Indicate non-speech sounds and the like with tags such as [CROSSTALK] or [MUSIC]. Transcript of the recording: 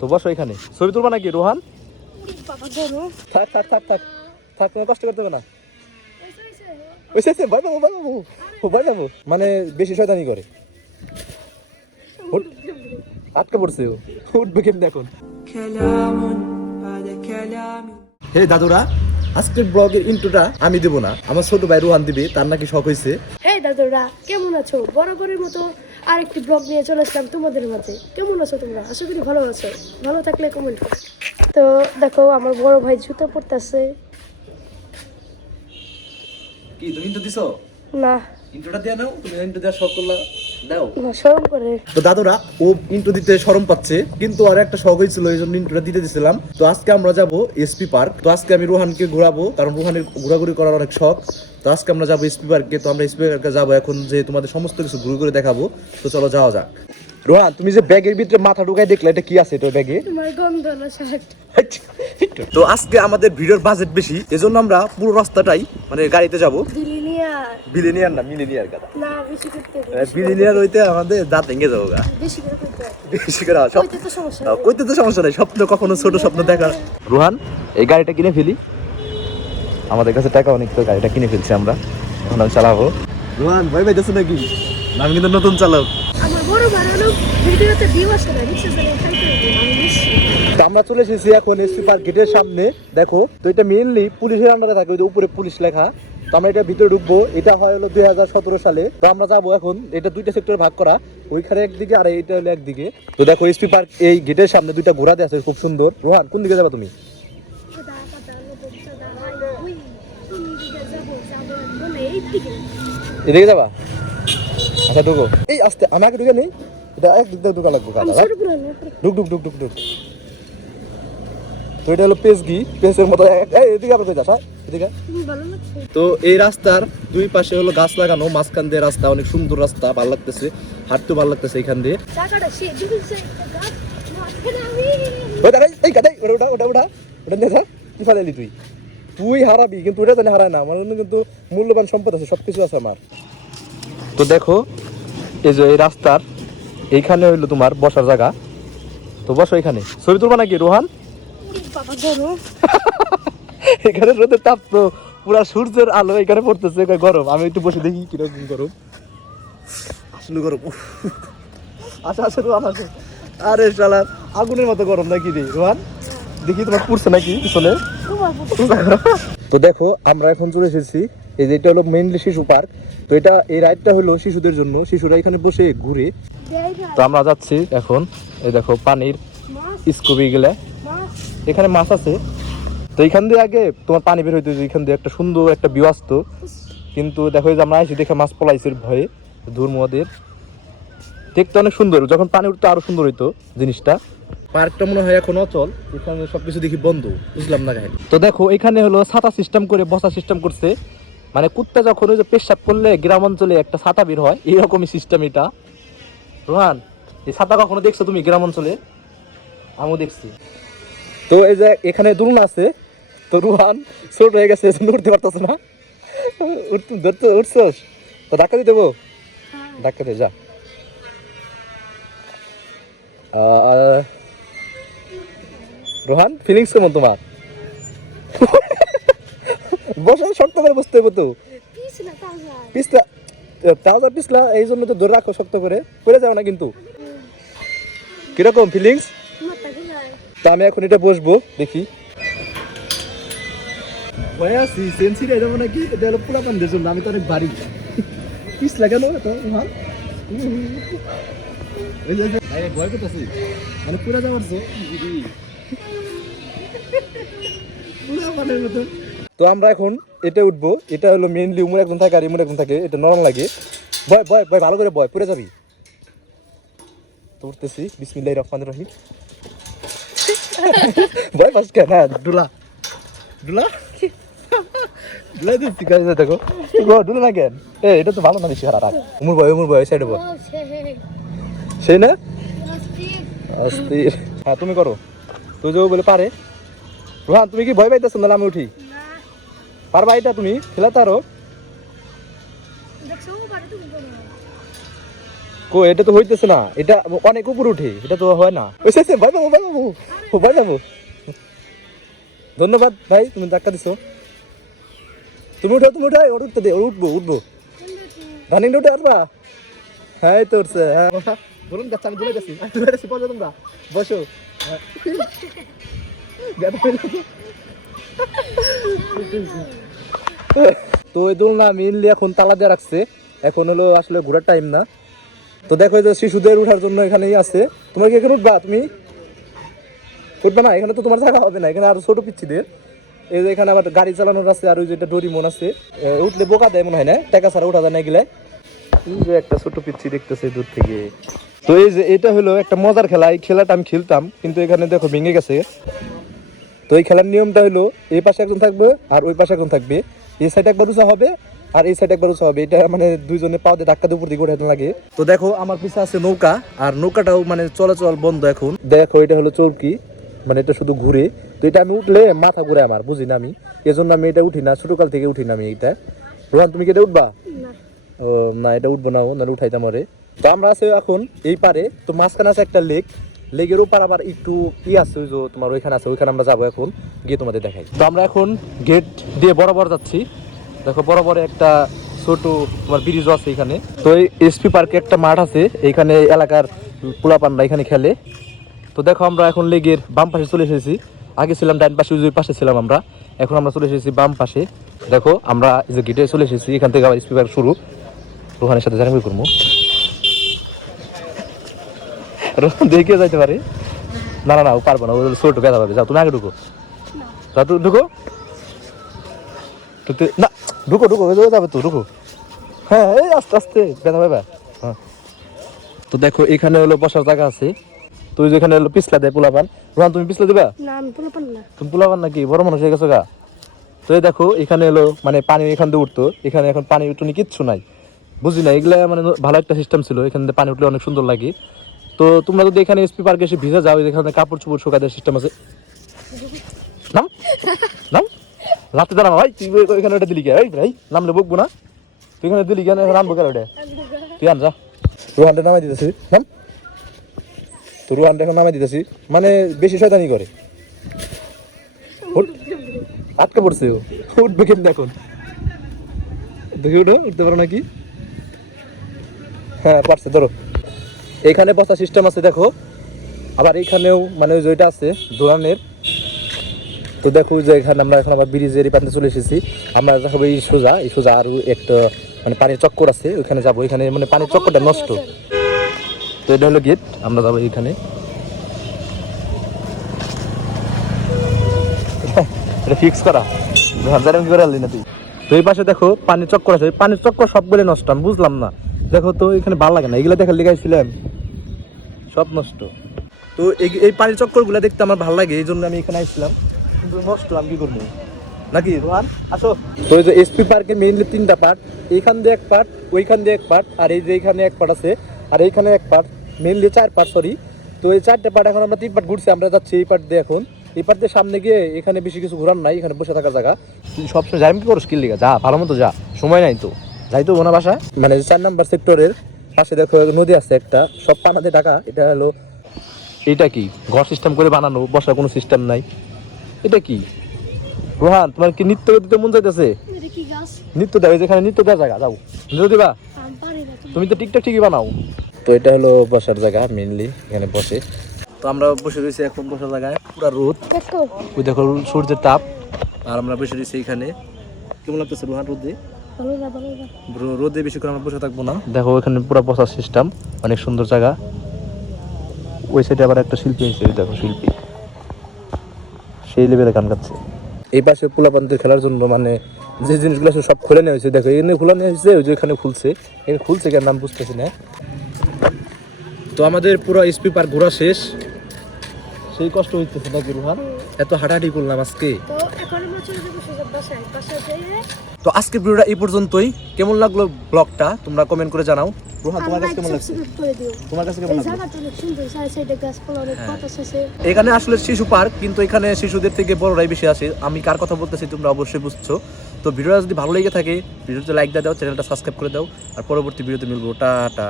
তো বসো এখানে। ছবি তুলবা নাকি রোহান? মানে বেশি শয়তানি করে। আটকা পড়ছে ও। উঠবে কেমনি এখন? হে দাদুরা আজকের ব্লগের ইন্ট্রোটা আমি দেবো না। আমার ছোট ভাই রোহান দিবে তার নাকি শখ হয়েছে হে দাদুরা কেমন আছো? বরাবরের মতো আরেকটি ব্লগ নিয়ে চলে আসলাম তোমাদের মাঝে। কেমন আছো তোমরা? আশা করি ভালো আছো। ভালো থাকলে কমেন্ট করো। তো দেখো আমার বড় ভাই জুতো পরতেছে। কি তুমি ইন্ট্রো দিছো? না। ইন্ট্রোটা দিয়ে নাও তুমি ইন্ট্রো দেওয়ার শখ করলা। না শরম করে। তো দাদুরা ও ইন্ট্রো দিতে শরম পাচ্ছে কিন্তু আর একটা শখ হয়েছিল এই জন্য ইন্ট্রোটা দিতে দিছিলাম। তো আজকে আমরা যাব এসপি পার্ক তো আজকে আমি রোহানকে ঘোরাবো কারণ রোহানের ঘোরাঘুরি করার অনেক শখ। তো আজকে আমরা যাব এসপি পার্কে তো আমরা এসপি পার্কে যাব এখন যে তোমাদের সমস্ত কিছু ঘুরে ঘুরে দেখাবো। তো চলো যাওয়া যাক। রোহান তুমি যে ব্যাগের ভিতরে মাথা ঢুকাই দেখলে এটা কি আছে এটা ব্যাগে? তো আজকে আমাদের ভিডিওর বাজেট বেশি এজন্য আমরা পুরো রাস্তাটাই মানে গাড়িতে যাব। বিলিনিয়ার না মিলিনিয়ার কথা। না বেশি করতে বিলিনিয়ার হইতে আমাদের দাঁত ভেঙে যাব গা। বেশি করে করতে বেশি সব কইতে তো সমস্যা নাই। স্বপ্ন কখনো ছোট স্বপ্ন দেখা রোহান এই গাড়িটা কিনে ফেলি। আমাদের কাছে টাকা অনেক তো গাড়িটা কিনে ফেলছি আমরা। এখন আমি চালাবো। রোহান ভয় পাইতেছো নাকি? না, আমি কিন্তু নতুন চালক। আমার বড় ভাই ভিডিওতে ভিউ আসে না রিক্সা চালিয়ে খাইতে হবে আমি নিশ্চিত। তো আমরা চলে এসেছি এখন এসপি পার্ক গেটের সামনে। দেখো তো এটা মেইনলি পুলিশের আন্ডারে থাকে ওই উপরে পুলিশ লেখা। তো আমরা এটা ভিতরে ঢুকবো। এটা হয় হলো দুই হাজার সতেরো সালে। তো আমরা যাব এখন। এটা দুইটা সেক্টরে ভাগ করা। ওইখানে একদিকে আর এইটা হলো একদিকে। তো দেখো এসপি পার্ক এই গেটের সামনে দুইটা ঘোড়া দিয়ে আছে খুব সুন্দর। রোহান কোন দিকে যাবা তুমি? এদিকে যাবা? আচ্ছা ঢুকো। এই আস্তে আমাকে ঢুকে নেই এটা একদিক দিয়ে ঢুকা লাগবো কাদা ঢুক ঢুক ঢুক ঢুক ঢুক। তো এটা হলো পেসগি পেসের মতো। এদিকে আবার যাস? এদিকে তো এই রাস্তার দুই পাশে হলো গাছ লাগানো মাঝখান দিয়ে রাস্তা অনেক সুন্দর রাস্তা ভালো লাগতেছে হাঁটতেও ভালো লাগতেছে এখান দিয়ে। ওটা ওটা ওটা ওটা কি ফালাইলি তুই? তুই হারাবি কিন্তু ওটা জানি হারায় না আমার কিন্তু মূল্যবান সম্পদ আছে সব কিছু আছে আমার। তো দেখো এই যে এই রাস্তার এইখানে হইল তোমার বসার জায়গা। তো বসো এখানে। ছবি তুলবা নাকি রোহান? এখানে রোদের তাপ তো পুরা সূর্যের আলো এখানে পড়তেছে গরম। আমি একটু বসে দেখি কীরকম গরম। আসলে গরম। আচ্ছা আচ্ছা রোহান আসো। আরে শালা আগুনের মতো গরম নাকি রে রোহান? দেখি তোমার পুড়ছে নাকি পিছনে? তো দেখো আমরা এখন চলে এসেছি। এই যে এটা হলো মেইনলি শিশু পার্ক তো এটা এই রাইডটা হলো শিশুদের জন্য। শিশুরা এখানে বসে ঘুরে। তো আমরা যাচ্ছি এখন। এই দেখো পানির স্কুবি গেলে এখানে মাছ আছে। তো এখান দিয়ে আগে তোমার পানি বের হইতো এখান দিয়ে একটা সুন্দর একটা ভিউ কিন্তু দেখো যে আমরা আইসি দেখে মাছ পলাইছে ভয়ে, ধুরমুয়াদের। দেখতে অনেক সুন্দর, যখন পানি উঠতো আরও সুন্দর হইতো জিনিসটা। পার্কটা মনে হয় এখন অচল, এখানে সবকিছু দেখি বন্ধ, বুঝলাম না কাহিনী। তো দেখো, এখানে হলো ছাতা সিস্টেম করে, বসা সিস্টেম করছে। মানে কুত্তা যখন ওই যে পেশাব করলে গ্রাম অঞ্চলে একটা ছাতা বের হয়, এইরকমই সিস্টেম এটা। রোহান, এই ছাতা কখনো দেখছ তুমি গ্রাম অঞ্চলে? আমিও দেখছি। তো এই যে এখানে দুলনা আছে তো রুহান ছোট হয়ে গেছে উঠতে পারতেছে না। উঠতে ধরতে উঠছোস? তো ধাক্কা দিয়ে দেবো? ধাক্কা দে যা। রোহান ফিলিংস কেমন তোমার? বসো শক্ত করে বসতে হবে তো। পিছলা ট্রাউজার পিছলা এই জন্য তো ধরে রাখো শক্ত করে। করে যাও না কিন্তু। কীরকম ফিলিংস তো আমি এখন এটা বসবো দেখি। যাব নাকি এটা হলো পুরা আমি তো অনেক বাড়ি। পিস লাগানো তো হ্যাঁ এই যে ভাই ভয় করতেছি। মানে পুরা তো আমরা এখন এটা উঠবো এটা হলো মেইনলি উমর একজন থাকে আর ইমর একজন থাকে এটা নরম লাগে। ভয় ভয় ভয় ভালো করে ভয় পুরে যাবি। তো উঠতেছি বিসমিল্লাহ রহমান রহিম। ভয় পাস কেন হ্যাঁ ডুলা। ডুলা? ডুলা দিচ্ছি গাড়ি দেখো। ডুলা না কেন? এ এটা তো ভালো না বেশি হারা উমর ভয় উমর ভয় সাইডে ভয় সেই না? অস্থির। হ্যাঁ তুমি করো। তুই যাও বলে পারে। রোহান তুমি কি ভয় পাইতেছো? না আমি উঠি। পারবা এটা তুমি? খেলাতে আরও। কো এটা তো হইতেছে না। এটা অনেক উপর উঠে এটা তো হয় না। পাবো ভয় পাবো ও, ভয় পাবো ধন্যবাদ ভাই তুমি ধাক্কা দিছো। তুমি উঠো তুমি ওর উঠতে দে ওর উঠবো উঠবো। রানিং আসবা। হ্যাঁ হ্যাঁ। বলুন আমি দূরে যাচ্ছি। বসো তোমরা। বসো। হ্যাঁ। [LAUGHS] তো এই দোলনা মেনলি এখন তালা দিয়ে রাখছে। এখন হলো আসলে ঘোরার টাইম না। তো দেখো যে শিশুদের উঠার জন্য এখানেই আছে। তোমার কি এখানে উঠবা? তুমি? উঠবে না? এখানে তো তোমার থাকা হবে না। এখানে আরও ছোট পিচ্ছিদের। এই যে এখানে আবার গাড়ি চালানোর আছে, আর ওই যেটা ডরিমন আছে। উঠলে বোকা দেয় মনে হয় না? টাকা ছাড়া উঠা যায় না এগুলাই যে একটা ছোট পিচ্ছি দেখতেছে দূর থেকে। তো এই যে এটা হলো একটা মজার খেলা। এই খেলাটা আমি খেলতাম, কিন্তু এখানে দেখো ভেঙে গেছে। তো এই খেলার নিয়মটা হলো এই পাশে একজন থাকবে আর ওই পাশে একজন থাকবে। এই সাইডে একবার উঁচা হবে আর এই সাইডে একবার উঁচা হবে। এটা মানে দুইজনে পাও দিয়ে ধাক্কা দিয়ে উপর দিকে উঠাতে লাগে। তো দেখো আমার পিছে আছে নৌকা আর নৌকাটাও মানে চলাচল বন্ধ এখন। দেখো এটা হলো চৌকি মানে এটা শুধু ঘুরে। তো এটা আমি উঠলে মাথা ঘুরে আমার বুঝি না আমি। এজন্য আমি এটা উঠি না ছোটকাল থেকে উঠি না আমি এটা। রোহান তুমি কি এটা উঠবা? ও না এটা উঠবো না ও নাহলে উঠাইতাম আরে তো আমরা আছে এখন এই পারে। তো মাঝখানে আছে একটা লেক লেকের ওপার আবার একটু কি আছে ওই যে তোমার ওইখানে আছে ওইখানে আমরা যাব এখন। গিয়ে তোমাদের দেখাই। তো আমরা এখন গেট দিয়ে বরাবর যাচ্ছি। দেখো বরাবর একটা ছোট তোমার ব্রিজও আছে এখানে। তো এই এসপি পার্কে একটা মাঠ আছে এইখানে এলাকার পোলাপানরা এখানে খেলে। তো দেখো, আমরা এখন লেগের বাম পাশে চলে এসেছি। আগে ছিলাম ডাইন পাশে, ওই পাশে ছিলাম আমরা। এখন আমরা চলে এসেছি বাম পাশে। দেখো, আমরা যে গেটে চলে এসেছি, এখান থেকে আবার স্পিকার শুরু। রোহানের সাথে জানাবি করব। রোহান, দেখে যাইতে পারে? না না না, ও পারব না, ও ছোট ব্যথা পাবে যাও, তুমি আগে ঢুকো। যাও, তুমি ঢুকো। না ঢুকো ঢুকো ওই যাবে তো ঢুকো। হ্যাঁ এই আস্তে আস্তে ব্যথা পাবে হ্যাঁ। তো দেখো এখানে হলো বসার জায়গা আছে। তুই যেখানে হলো পিছলা দেয় পোলাপান। রোহান তুমি পিছলা দিবা? না আমি পারলাম না। তুমি পোলাপান নাকি? বড় মানুষ হয়ে গেছো গা। তো এই দেখো এখানে হলো মানে পানি এখান দিয়ে উঠতো। এখানে এখন পানি উঠুনি কিচ্ছু নাই। বুঝি না এগুলা মানে ভালো একটা সিস্টেম ছিল। এখান থেকে পানি উঠলে অনেক সুন্দর লাগে। তো তোমরা যদি এখানে এসপি পার্কে এসে ভিজা যাও এখানে কাপড় চোপড় শুকায় সিস্টেম আছে। নাম? নাম? রাতে দাঁড়া ভাই, তুই ওইখানে ওটা দিলি এই ভাই নামলে বকবো না। তুই দিলি কেন কেন ওটা তুই আন যা। নামাই দিতেছি, নাম। নামাই দিতেছি মানে বেশি শয়তানি করে। আটকে পড়ছে ও। উঠবে কেমনি এখন? দেখি উঠো, উঠতে পারো নাকি? হ্যাঁ পারছে, ধরো। এখানে বসা সিস্টেম আছে, দেখো। আবার এইখানেও মানে ওই যে ওইটা আছে দোকানের তো দেখো যে এখানে আমরা এখন আবার ব্রিজের এই প্রান্তে চলে এসেছি। আমরা দেখাবো এই সোজা এই সোজা আরও একটা মানে পানির চক্কর আছে, ওইখানে যাব। এখানে মানে পানির চক্করটা নষ্ট। তো এটা হলো গেট, আমরা যাব এখানে। এটা ফিক্স করা। হাজার না তুই তো এই পাশে দেখো পানির চক্কর আছে। পানির চক্কর সবগুলো নষ্ট, আমি বুঝলাম না। দেখো তো এখানে ভালো লাগে না। এগুলো দেখার লিগাইছিলাম সব নষ্ট। তো এই পানির চক্করগুলো দেখতে আমার ভালো লাগে, এই জন্য আমি এখানে আসছিলাম কিন্তু আমি কি করব? নাকি? রোহান, আসো। তো এই যে এসপি পার্কে মেইনলি তিনটা পার্ট এইখান দিয়ে এক পার্ট ওইখান দিয়ে এক পার্ট আর এই যে এইখানে এক পার্ট আছে, আর এইখানে এক পার্ট মেইনলি চার পার্ট সরি তো এই চারটে পার্ট এখন আমরা তিন পার্ট ঘুরছি, আমরা যাচ্ছি এই পার্ট দিয়ে এখন। এই পার্ট দিয়ে সামনে গিয়ে এখানে বেশি কিছু ঘোরার নাই, এখানে বসে থাকার জায়গা। তুই সবসময় যাই কি করো স্কিল লিগা? যা, ভালো মতো যা, সময় নাই তো। যাই তো ওনা বাসা মানে চার নাম্বার সেক্টরের পাশে দেখো নদী আছে একটা, সব পানাতে টাকা এটা হলো এটা কি? ঘর সিস্টেম করে বানানো, বসার কোনো সিস্টেম নাই। এটা কি? রোহান তোমার কি নৃত্য দিতে মন চাইতেছে? এটা কি গাছ? নৃত্য দেওয়া যেখানে নৃত্য দেওয়ার জায়গা যাও। নৃত্য দিবা? তুমি তো টিকটক ঠিকই বানাও। তো এটা হলো বসার জায়গা মেনলি এখানে বসে। তো আমরা বসে রয়েছি এখন বসার জায়গায় পুরা রোদ। ওই দেখো সূর্যের তাপ আর আমরা বসে রয়েছি এখানে। কেমন লাগতেছে রোহান রোদে রোদে বেশি করে আমরা বসে থাকব না। দেখো এখানে পুরো বসার সিস্টেম অনেক সুন্দর জায়গা। ওই সাইডে আবার একটা শিল্পী আছে ওই দেখো শিল্পী। সেই লেভেলে গান গাচ্ছে। এই পাশে পোলাপানদের খেলার জন্য মানে যে জিনিসগুলো আছে সব খুলে নেওয়া হয়েছে। দেখো এখানে খোলা নেওয়া হয়েছে ওই যে এখানে খুলছে। এখানে খুলছে কেন নাম বুঝতেছি না। তো আমাদের পুরো এসপি পার্ক ঘোরা শেষ। সেই কষ্ট হইতেছে নাকি রুহান? এত হাঁটাহাঁটি করলাম আজকে। তো আজকে আমরা চলে যাব সোজা বাসায়। বাসায় যেয়ে তো আজকের ভিডিওটা এই পর্যন্তই। কেমন লাগল ব্লগটা তোমরা কমেন্ট করে জানাও। রোহান তোমার কাছে কেমন লাগছে? তোমার কাছে হ্যাঁ। এখানে আসলে শিশু পার্ক কিন্তু এখানে শিশুদের থেকে বড়রাই বেশি আসে। আমি কার কথা বলতেছি তোমরা অবশ্যই বুঝছ। তো ভিডিওটা যদি ভালো লেগে থাকে ভিডিওতে লাইক দিয়ে দাও চ্যানেলটা সাবস্ক্রাইব করে দাও আর পরবর্তী ভিডিওতে মিলবো। টাটা।